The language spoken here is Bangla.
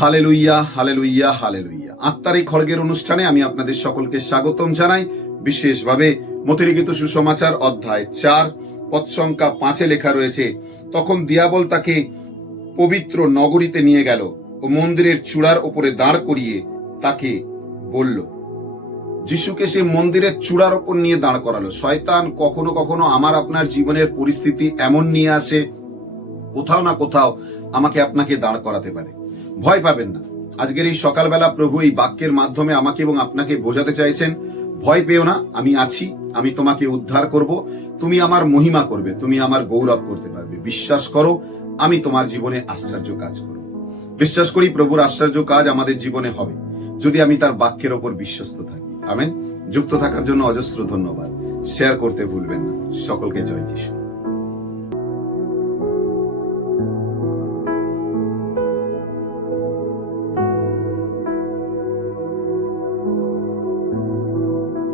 হালে লুইয়া হালে লুইয়া হালে লুইয়া আত্মার এই খড়গের অনুষ্ঠানে আমি আপনাদের সকলকে স্বাগতম জানাই। বিশেষভাবে মতিলিখিত সুসমাচার অধ্যায় চার, পদ সংখ্যা পাঁচে লেখা রয়েছে, তখন দিয়াবল তাকে পবিত্র নগরীতে নিয়ে গেল ও মন্দিরের চূড়ার ওপরে দাঁড় করিয়ে তাকে বলল, যিশুকে সে মন্দিরের চূড়ার ওপর নিয়ে দাঁড় করালো। শয়তান কখনো কখনো আমার আপনার জীবনের পরিস্থিতি এমন নিয়ে আসে, কোথাও না কোথাও আমাকে আপনাকে দাঁড় করাতে পারে। ভয় পাবেন না। আজকের এই সকালবেলা প্রভু এই বাক্যের মাধ্যমে আমাকে এবং আপনাকে বোঝাতে চাইছেন, ভয় পেও না, আমি আছি, আমি তোমাকে উদ্ধার করব, তুমি আমার মহিমা করবে, তুমি আমার গৌরব করতে পারবে। বিশ্বাস করো, আমি তোমার জীবনে আশ্চর্য কাজ করব। বিশ্বাস করি প্রভুর আশ্চর্য কাজ আমাদের জীবনে হবে, যদি আমি তার বাক্যের ওপর বিশ্বস্ত থাকি। আমেন। যুক্ত থাকার জন্য অজস্র ধন্যবাদ। শেয়ার করতে ভুলবেন না। সকলকে জয় যিশু।